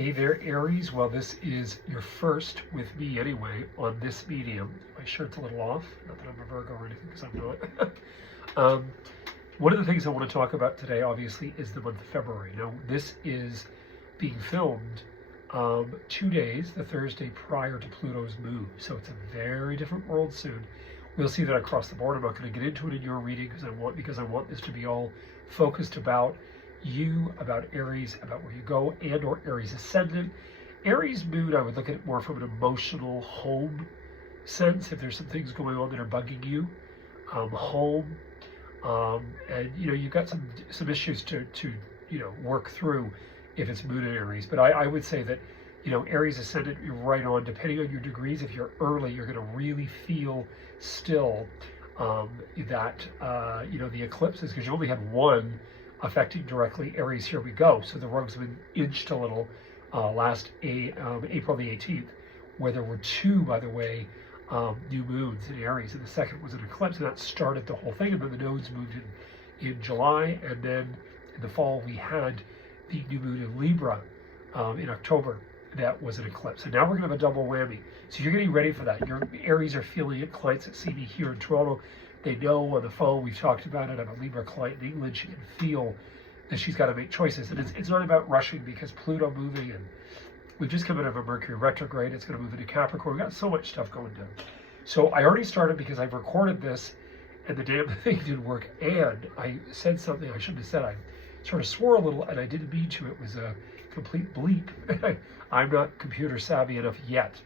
Hey there, Aries. Well, this is your first with me anyway on this medium. My shirt's a little off. Not that I'm a Virgo or anything, because I'm not. One of the things I want to talk about today, obviously, is the month of February. Now, this is being filmed 2 days, the Thursday prior to Pluto's move. So it's a very different world soon. We'll see that across the board. I'm not going to get into it in your reading because I want this to be all focused about you, about Aries, about where you go, and or Aries ascendant. Aries moon, I would look at it more from an emotional home sense. If there's some things going on that are bugging you, home, and you've got some issues to work through if it's moon in Aries. But I would say that Aries ascendant, you're right on. Depending on your degrees, if you're early, you're going to really feel still that the eclipses, because you only had one affecting directly Aries. Here we go. So the rug's been inched a little last April the 18th, where there were two, by the way, new moons in Aries, and the second was an eclipse, and that started the whole thing. And then the nodes moved in July, and then in the fall we had the new moon in Libra in October. That was an eclipse. And now we're going to have a double whammy. So you're getting ready for that. Your Aries are feeling it. Clients that see me here in Toronto, they know on the phone, we've talked about it. I have a Libra client in England. She can feel that she's got to make choices. And it's not about rushing, because Pluto moving, and we've just come out of a Mercury retrograde. It's going to move into Capricorn. We've got so much stuff going down. So I already started because I've recorded this and the damn thing didn't work. And I said something I shouldn't have said. I sort of swore a little and I didn't mean to. It was a complete bleep. I'm not computer savvy enough yet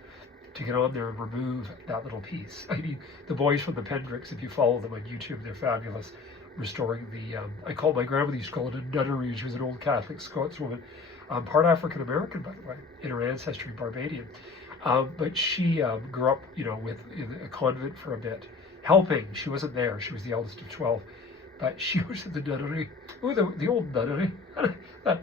to get on there and remove that little piece. I mean, the boys from the Pendricks, if you follow them on YouTube, they're fabulous. Restoring the, I called my grandmother, used to call it a nunnery. She was an old Catholic Scotswoman, part African-American, by the way, in her ancestry, Barbadian. But she grew up, in a convent for a bit, helping. She wasn't there. She was the eldest of 12. But she was at the nunnery. Oh, the old nunnery. That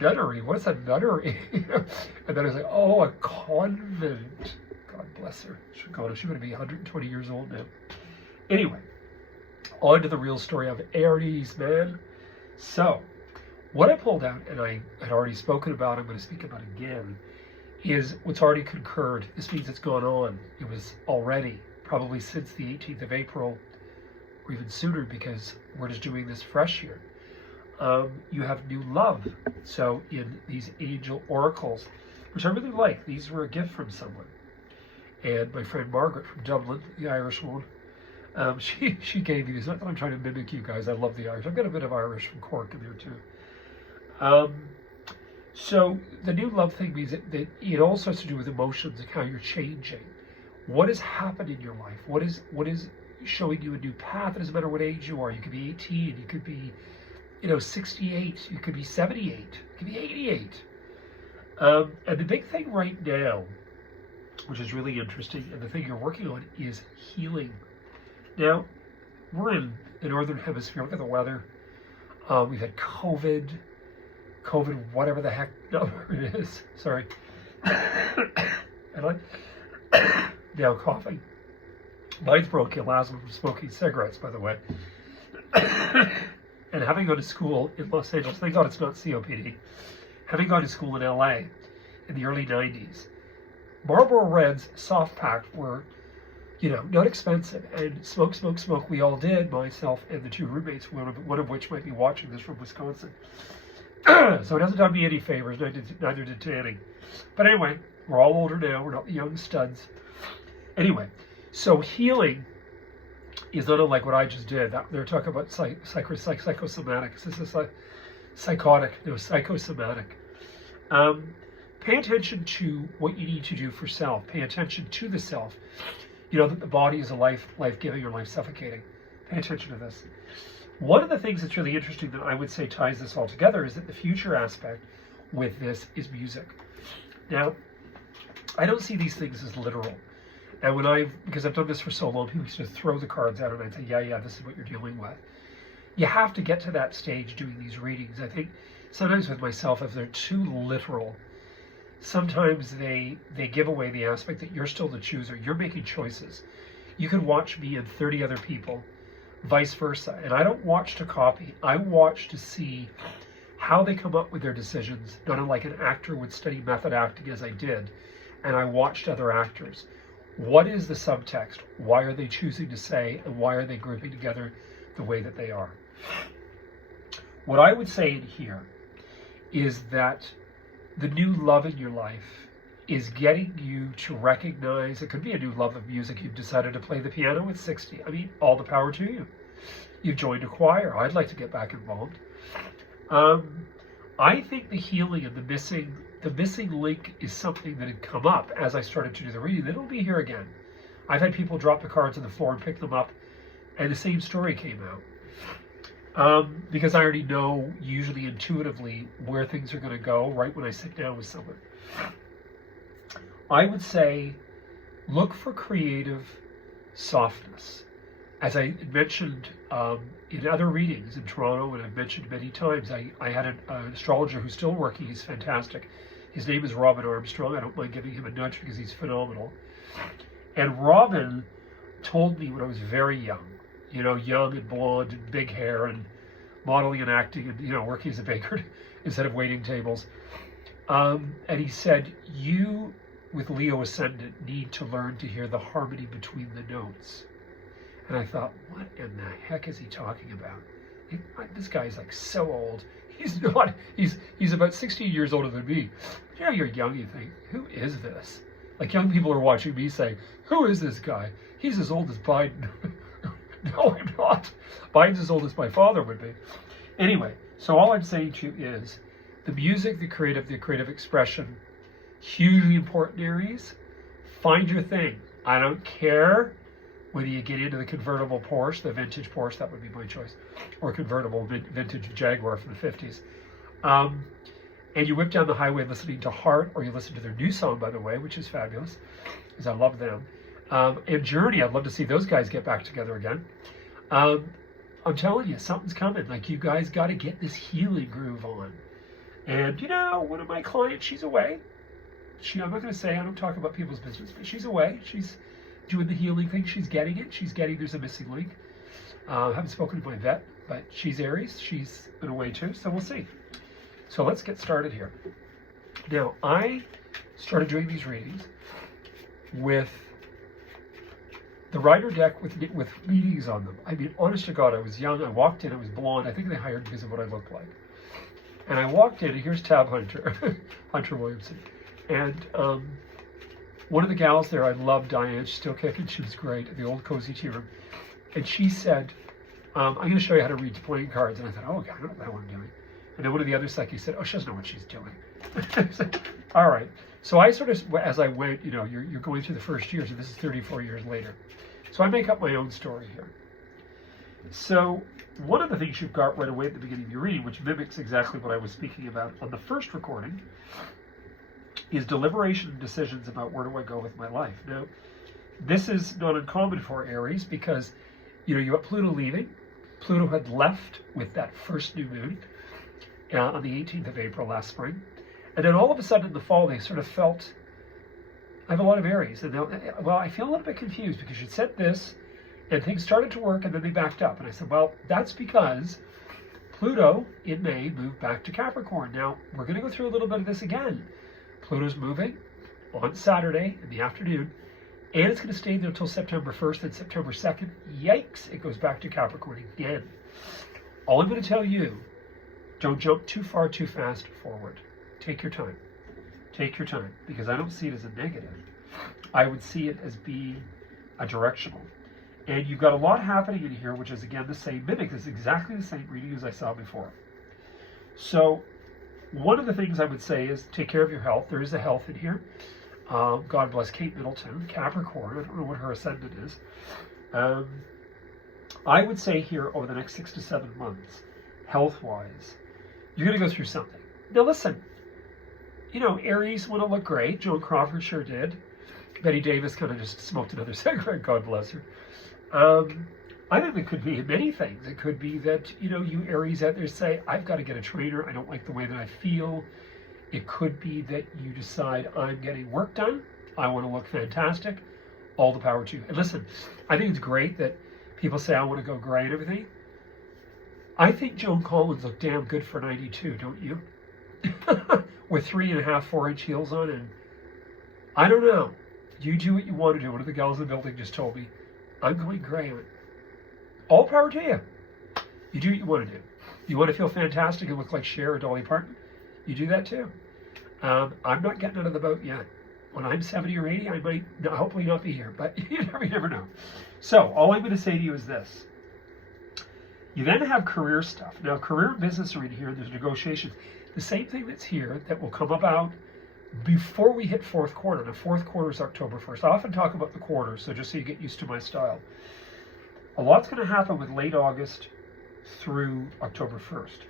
nunnery, what's a nunnery? And then I was like, oh, a convent. God bless her. She's going to be 120 years old now. Anyway, on to the real story of Aries, man. So, what I pulled out, and I had already spoken about, I'm going to speak about again, is what's already concurred. This means it's gone on. It was already, probably since the 18th of April, or even sooner, because we're just doing this fresh here. You have new love. So in these angel oracles, which I really like, these were a gift from someone. And my friend Margaret from Dublin, the Irish one, she gave me these. Not that I'm trying to mimic you guys. I love the Irish. I've got a bit of Irish from Cork in there too. So the new love thing means that it also has to do with emotions and how you're changing. What has happened in your life? What is showing you a new path? It doesn't matter what age you are. You could be 18. You could be 68. You could be 78. You could be 88. And the big thing right now, which is really interesting, and the thing you're working on, is healing. Now, we're in the Northern Hemisphere. Look at the weather. We've had COVID, whatever the heck number it is. Sorry. And I'm now coughing. Mine's bronchial-asthma from smoking cigarettes, by the way. And having gone to school in Los Angeles, thank God it's not COPD, having gone to school in LA in the early 90s, Marlboro Reds soft pack were, not expensive. And smoke, we all did, myself and the two roommates, one of which might be watching this from Wisconsin. So it hasn't done me any favors, neither did tanning. But anyway, we're all older now, we're not the young studs. Anyway, so healing is not unlike what I just did. They're talking about psychosomatics. This is like psychosomatic. Pay attention to what you need to do for self. Pay attention to the self. That the body is a life-giving or life-suffocating. Pay attention to this. One of the things that's really interesting that I would say ties this all together is that the future aspect with this is music. Now, I don't see these things as literal. And because I've done this for so long, people used to throw the cards out and I'd say, yeah, this is what you're dealing with. You have to get to that stage doing these readings. I think sometimes with myself, if they're too literal, sometimes they give away the aspect that you're still the chooser. You're making choices. You can watch me and 30 other people, vice versa. And I don't watch to copy. I watch to see how they come up with their decisions, not unlike an actor would study method acting as I did, and I watched other actors. What is the subtext? Why are they choosing to say, and why are they grouping together the way that they are? What I would say in here is that the new love in your life is getting you to recognize, it could be a new love of music. You've decided to play the piano at 60. I mean, all the power to you. You've joined a choir. I'd like to get back involved. I think the healing and the missing link is something that had come up as I started to do the reading. It'll be here again. I've had people drop the cards on the floor and pick them up, and the same story came out. Because I already know, usually intuitively, where things are going to go right when I sit down with someone. I would say, look for creative softness. As I mentioned in other readings in Toronto, and I've mentioned many times, I had an astrologer who's still working. He's fantastic. His name is Robin Armstrong. I don't mind giving him a nudge because he's phenomenal. And Robin told me when I was very young, young and blonde and big hair and modeling and acting and, working as a baker instead of waiting tables. And he said, you, with Leo Ascendant, need to learn to hear the harmony between the notes. And I thought, what in the heck is he talking about? This guy's like so old. He's not, he's about 16 years older than me. You're young, you think, who is this? Like young people are watching me saying, who is this guy? He's as old as Biden. No, I'm not. Biden's as old as my father would be. Anyway, so all I'm saying to you is the music, the creative expression, hugely important, Aries. Find your thing. I don't care whether you get into the convertible Porsche, the vintage Porsche, that would be my choice, or convertible vintage Jaguar from the 50s. And you whip down the highway listening to Heart, or you listen to their new song, by the way, which is fabulous, because I love them. And Journey, I'd love to see those guys get back together again. I'm telling you, something's coming. Like, you guys got to get this healing groove on. And, one of my clients, she's away. I'm not going to say, I don't talk about people's business, but she's away. She's doing the healing thing. She's getting it. She's getting there's a missing link. I haven't spoken to my vet, but she's Aries. She's been away too, so we'll see. So let's get started here. Now, I started doing these readings with the Rider deck with readings on them. I mean, honest to God, I was young. I walked in. I was blonde. I think they hired because of what I looked like. And I walked in, and here's Tab Hunter, Hunter Williamson. And one of the gals there, I love Diane. She's still kicking. She was great at the old cozy tea room. And she said, I'm going to show you how to read playing cards. And I thought, oh, God, I don't know what I'm doing. And then one of the other psychics said, oh, she doesn't know what she's doing. I said, all right. So I sort of, as I went, you're going through the first years, and this is 34 years later. So I make up my own story here. So one of the things you've got right away at the beginning of your reading, which mimics exactly what I was speaking about on the first recording, is deliberation and decisions about where do I go with my life. Now, this is not uncommon for Aries because, you got Pluto leaving. Pluto had left with that first new moon on the 18th of April last spring. And then all of a sudden in the fall, they sort of felt, I have a lot of Aries. And I feel a little bit confused because you said this and things started to work and then they backed up. And I said, well, that's because Pluto in May moved back to Capricorn. Now, we're going to go through a little bit of this again. Pluto's moving on Saturday in the afternoon, and it's going to stay there until September 1st and September 2nd. Yikes, it goes back to Capricorn again. All I'm going to tell you, don't jump too far too fast forward. Take your time. Take your time, because I don't see it as a negative. I would see it as being a directional. And you've got a lot happening in here, which is, again, the same mimic. It's exactly the same reading as I saw before. So one of the things I would say is take care of your health. There is a health in here. God bless Kate Middleton, Capricorn. I don't know what her ascendant is. I would say here over the next 6 to 7 months, health-wise, you're going to go through something. Now listen, Aries want to look great. Joan Crawford sure did. Betty Davis kind of just smoked another cigarette, God bless her. I think it could be many things. It could be that, you Aries out there say, I've got to get a trainer. I don't like the way that I feel. It could be that you decide I'm getting work done. I want to look fantastic. All the power to you. And listen, I think it's great that people say, I want to go gray and everything. I think Joan Collins looked damn good for 92, don't you? With 3.5, 4-inch heels on, and I don't know. You do what you want to do. One of the gals in the building just told me, I'm going gray on it. All power to you. You do what you want to do. You want to feel fantastic and look like Cher or Dolly Parton? You do that too. I'm not getting out of the boat yet. When I'm 70 or 80, I might hopefully not be here, but you never know. So all I'm going to say to you is this. You then have career stuff. Now, career and business are in here. There's negotiations. The same thing that's here that will come about before we hit fourth quarter. The fourth quarter is October 1st. I often talk about the quarters, so just so you get used to my style. A lot's going to happen with late August through October 1st.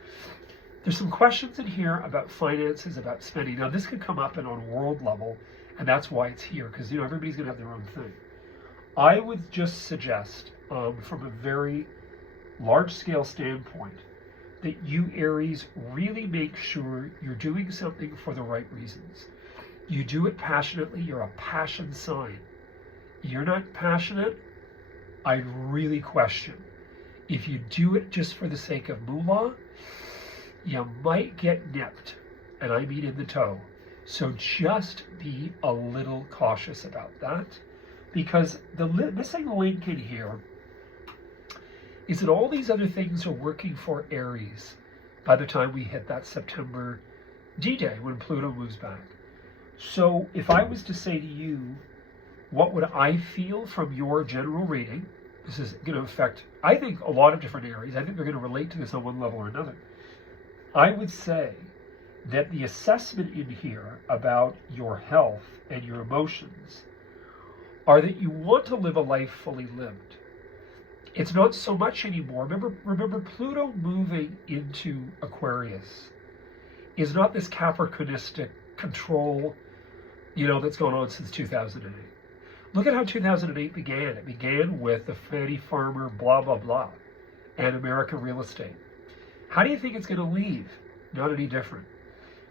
There's some questions in here about finances, about spending. Now, this could come up on a world level, and that's why it's here, because everybody's going to have their own thing. I would just suggest, from a very large-scale standpoint, that you, Aries, really make sure you're doing something for the right reasons. You do it passionately. You're a passion sign. You're not passionate, I'd really question. If you do it just for the sake of moolah, you might get nipped, and I mean in the toe. So just be a little cautious about that, because the missing link in here is that all these other things are working for Aries by the time we hit that September D-Day when Pluto moves back. So if I was to say to you, what would I feel from your general reading? This is going to affect, I think, a lot of different Aries. I think they're going to relate to this on one level or another. I would say that the assessment in here about your health and your emotions are that you want to live a life fully lived. It's not so much anymore. Remember Pluto moving into Aquarius is not this Capricornistic control, that's going on since 2008. Look at how 2008 began. It began with the Fannie Farmer, blah, blah, blah, and American real estate. How do you think it's going to leave? Not any different.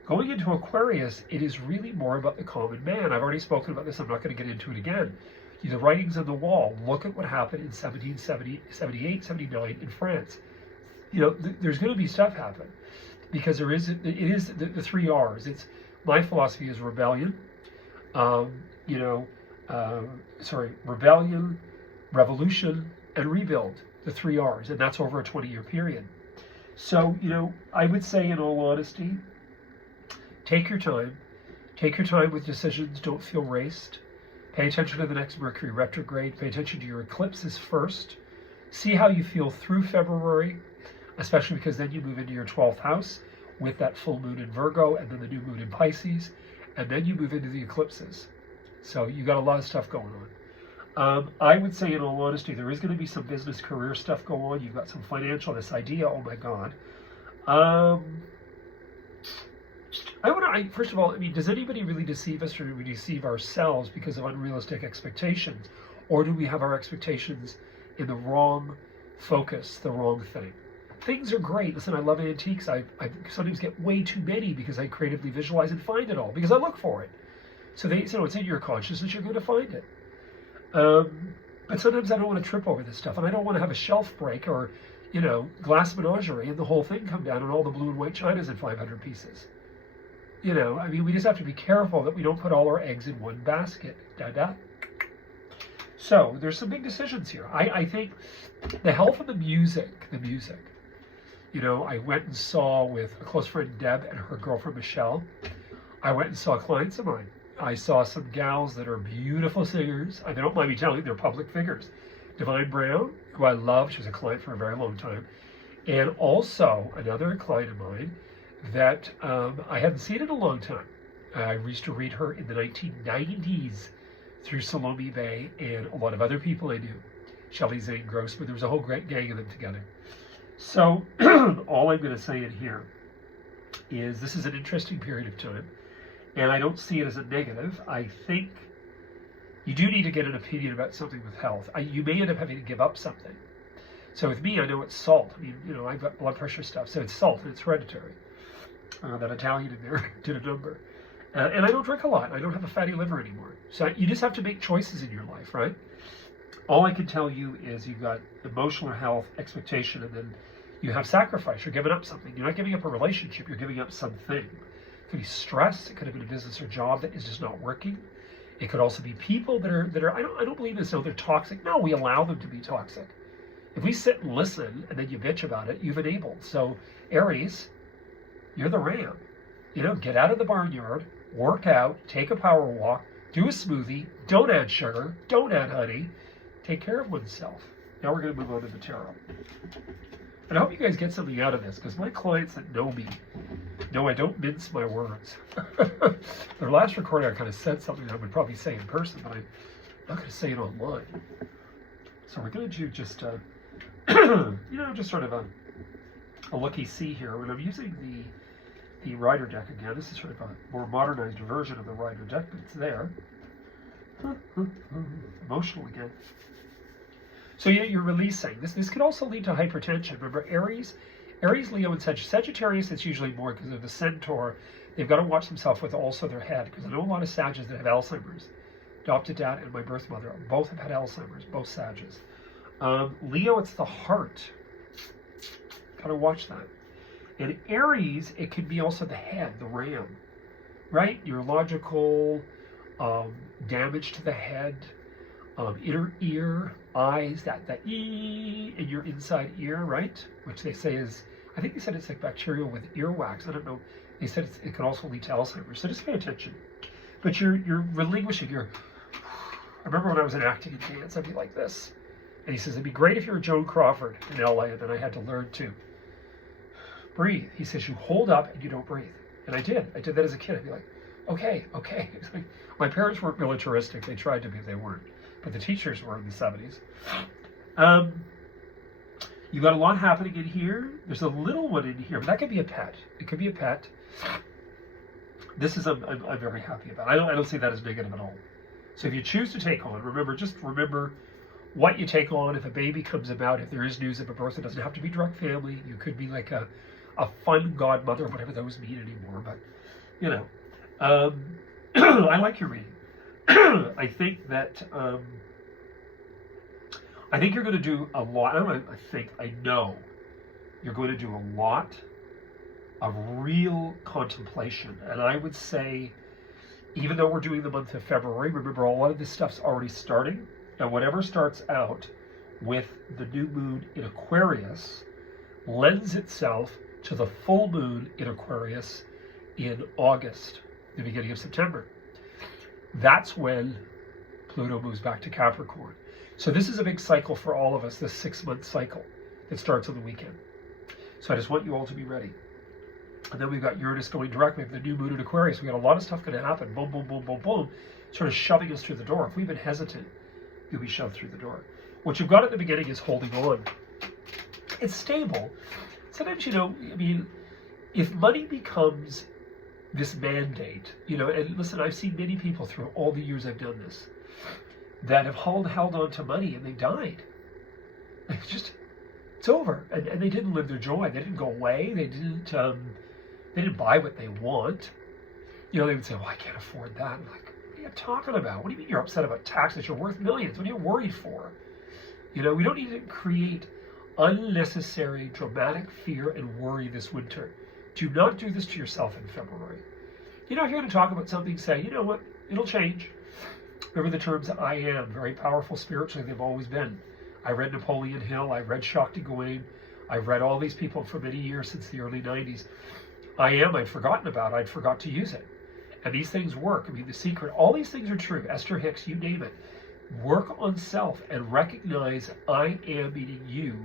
Going into Aquarius, it is really more about the common man. I've already spoken about this. I'm not going to get into it again. The writings on the wall. Look at what happened in 1778, 79 in France. There's going to be stuff happen because it is the 3 R's. It's my philosophy is rebellion, rebellion, revolution, and rebuild, the 3 R's, and that's over a 20-year period. So, I would say in all honesty, take your time with decisions, don't feel raced. Pay attention to the next Mercury retrograde, pay attention to your eclipses first. See how you feel through February, especially because then you move into your 12th house with that full moon in Virgo and then the new moon in Pisces, and then you move into the eclipses. So you got a lot of stuff going on. I would say in all honesty, there is going to be some business career stuff go on. You've got some financial, this idea, oh my God. First of all, does anybody really deceive us, or do we deceive ourselves because of unrealistic expectations? Or do we have our expectations in the wrong focus, the wrong thing? Things are great. Listen, I love antiques. I sometimes get way too many because I creatively visualize and find it all because I look for it. So it's in your consciousness, you're going to find it. But sometimes I don't want to trip over this stuff, and I don't want to have a shelf break or, glass menagerie and the whole thing come down and all the blue and white china's in 500 pieces. We just have to be careful that we don't put all our eggs in one basket. So there's some big decisions here. I think the health of the music. I went and saw with a close friend, Deb, and her girlfriend, Michelle. I went and saw clients of mine. I saw some gals that are beautiful singers. They don't mind me telling you, they're public figures. Divine Brown, who I love, she was a client for a very long time. And also another client of mine that I hadn't seen in a long time. I used to read her in the 1990s through Salome Bay and a lot of other people I knew. Shelley Zane Grossman, there was a whole great gang of them together. So all I'm going to say in here is this is an interesting period of time, and I don't see it as a negative. I think you do need to get an opinion about something with health. You may end up having to give up something. So with me, I know it's salt. I've got blood pressure stuff, so it's salt and it's hereditary. That Italian in there did a number. And I don't drink a lot. I don't have a fatty liver anymore. So you just have to make choices in your life, right? All I can tell you is you've got emotional health, expectation, and then You have sacrifice. You're giving up something. You're not giving up a relationship. You're giving up something. It could be stress. It could have been a business or job that is just not working. It could also be people that are. I don't believe this. No, they're toxic. No, we allow them to be toxic. If we sit and listen and then you bitch about it, you've enabled. So Aries, you're the ram. Get out of the barnyard, work out, take a power walk, do a smoothie, don't add sugar, don't add honey, take care of oneself. Now we're going to move on to the tarot. And I hope you guys get something out of this, because my clients that know me know I don't mince my words. Their last recording I kind of said something that I would probably say in person, but I'm not going to say it online. So we're going to do just, just sort of a looky-see here. When I'm using the Rider deck again, this is sort of a more modernized version of the Rider deck, but it's there. Emotional again. So you're releasing. This could also lead to hypertension. Remember, Aries, Leo, and Sagittarius, it's usually more because of the centaur. They've got to watch themselves with also their head, because I know a lot of Sagittarius that have Alzheimer's. Adopted dad and my birth mother both have had Alzheimer's, both Sagittarius. Leo, it's the heart. Got to watch that. In Aries, it could be also the head, the ram, right? Neurological damage to the head, inner ear, eyes, that E in your inside ear, right? Which they say is, I think they said it's like bacterial with earwax. I don't know. They said it can also lead to Alzheimer's. So just pay attention. But you're relinquishing your. I remember when I was in acting and dance, I'd be like this. And he says, it'd be great if you were Joan Crawford in LA, and then I had to learn to breathe. He says, you hold up and you don't breathe. And I did. I did that as a kid. I'd be like, okay. It's like, my parents weren't militaristic. They tried to be, they weren't. But the teachers were in the 70s. You got a lot happening in here. There's a little one in here, but that could be a pet. It could be a pet. This is I'm very happy about. I don't see that as negative at all. So if you choose to take on, remember what you take on. If a baby comes about, if there is news of a birth, it doesn't have to be direct family. You could be like a fun godmother, whatever those mean anymore. But I like your reading. I think that I think you're going to do a lot. I know you're going to do a lot of real contemplation. And I would say, even though we're doing the month of February, remember a lot of this stuff's already starting. And whatever starts out with the new moon in Aquarius lends itself to the full moon in Aquarius in August, the beginning of September. That's when Pluto moves back to Capricorn. So this is a big cycle for all of us, this 6-month cycle that starts on the weekend. So I just want you all to be ready. And then we've got Uranus going direct. We have the new moon in Aquarius. We got a lot of stuff going to happen. Boom, boom, boom, boom, boom. Sort of shoving us through the door. If we've been hesitant, you'll be shoved through the door. What you've got at the beginning is holding on. It's stable. Sometimes, if money becomes this mandate, and listen, I've seen many people through all the years I've done this that have held on to money and they died. It's over. And they didn't live their joy. They didn't go away. They didn't buy what they want. They would say, well, I can't afford that. I'm like, what are you talking about? What do you mean you're upset about taxes? You're worth millions. What are you worried for? We don't need to create unnecessary dramatic fear and worry this winter. Do not do this to yourself in February. If you're going to talk about something, say, you know what, it'll change. Remember the terms I am, very powerful spiritually, they've always been. I read Napoleon Hill, I read Shakti Gawain, I've read all these people for many years since the early 90s. I am, I'd forgotten about, I'd forgot to use it. And these things work. The secret, all these things are true. Esther Hicks, you name it. Work on self and recognize I am, meaning you,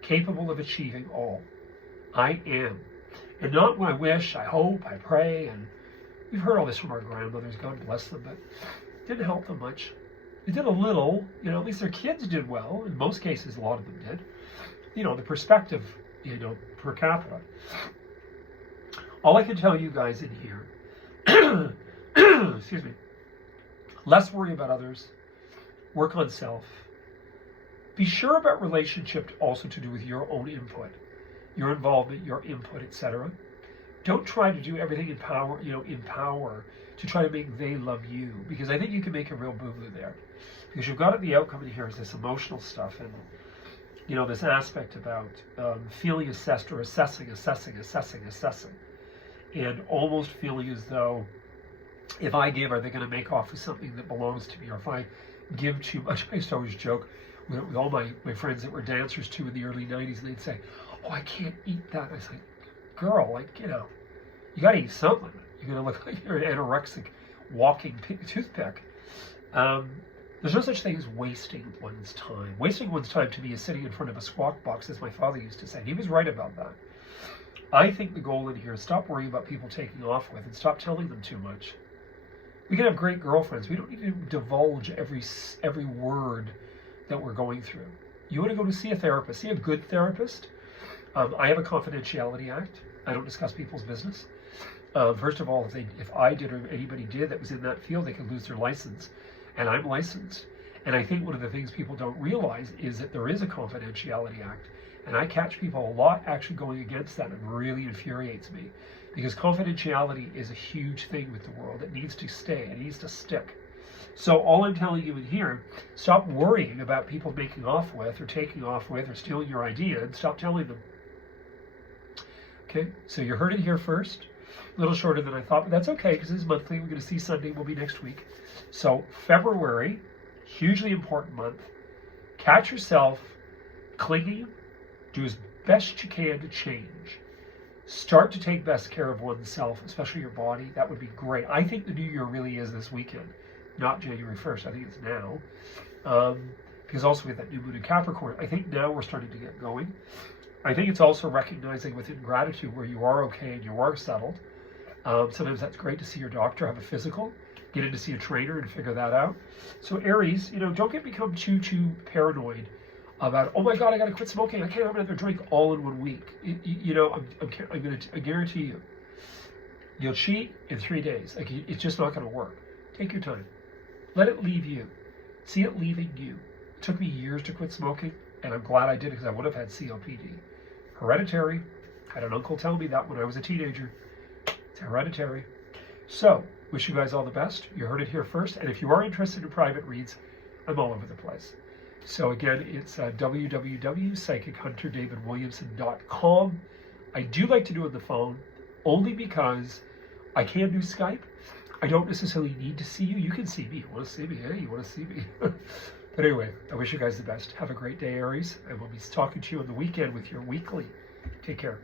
capable of achieving all. I am. And not when I wish, I hope, I pray, and we've heard all this from our grandmothers, God bless them, but it didn't help them much. It did a little, at least their kids did well. In most cases, a lot of them did. The perspective, per capita. All I can tell you guys in here, excuse me, less worry about others, work on self. Be sure about relationship also to do with your own input, your involvement, your input, etc. Don't try to do everything in power, to try to make they love you, because I think you can make a real boo-boo there. Because you've got the outcome in here is this emotional stuff, and this aspect about feeling assessed or assessing, and almost feeling as though if I give, are they going to make off with something that belongs to me? Or if I give too much, I used to always joke with all my friends that were dancers too in the early 90s, and they'd say, oh, I can't eat that. I was like, girl, like, you got to eat something. You're going to look like you're an anorexic walking toothpick. There's no such thing as wasting one's time. Wasting one's time to me is sitting in front of a squawk box, as my father used to say. He was right about that. I think the goal in here is stop worrying about people taking off with and stop telling them too much. We can have great girlfriends. We don't need to divulge every word that we're going through. You want to go to see a therapist, see a good therapist. I have a confidentiality act. I don't discuss people's business. First of all, if I did or anybody did that was in that field, they could lose their license. And I'm licensed. And I think one of the things people don't realize is that there is a confidentiality act. And I catch people a lot actually going against that, and it really infuriates me. Because confidentiality is a huge thing with the world. It needs to stay. It needs to stick. So all I'm telling you in here, stop worrying about people making off with or taking off with or stealing your idea, and stop telling them. Okay, so you heard it here first. A little shorter than I thought, but that's okay because this is monthly. We're going to see Sunday will be next week. So February, hugely important month. Catch yourself clinging. Do as best you can to change. Start to take best care of oneself, especially your body. That would be great. I think the new year really is this weekend, not January 1st. I think it's now. Because also we have that new moon in Capricorn. I think now we're starting to get going. I think it's also recognizing within gratitude where you are okay and you are settled. Sometimes that's great to see your doctor, have a physical, get in to see a trainer and figure that out. So Aries, don't become too paranoid about, oh my God, I got to quit smoking. I can't have another drink all in 1 week. I guarantee you, you'll cheat in 3 days. Like, it's just not going to work. Take your time. Let it leave you. See it leaving you. It took me years to quit smoking, and I'm glad I did it because I would have had COPD. Hereditary. I had an uncle tell me that when I was a teenager. It's hereditary. So, wish you guys all the best. You heard it here first. And if you are interested in private reads, I'm all over the place. So again, it's www.psychichunterdavidwilliamson.com. I do like to do it on the phone, only because I can do Skype. I don't necessarily need to see you. You can see me. You want to see me? Hey, you want to see me? But anyway, I wish you guys the best. Have a great day, Aries. And we'll be talking to you on the weekend with your weekly. Take care.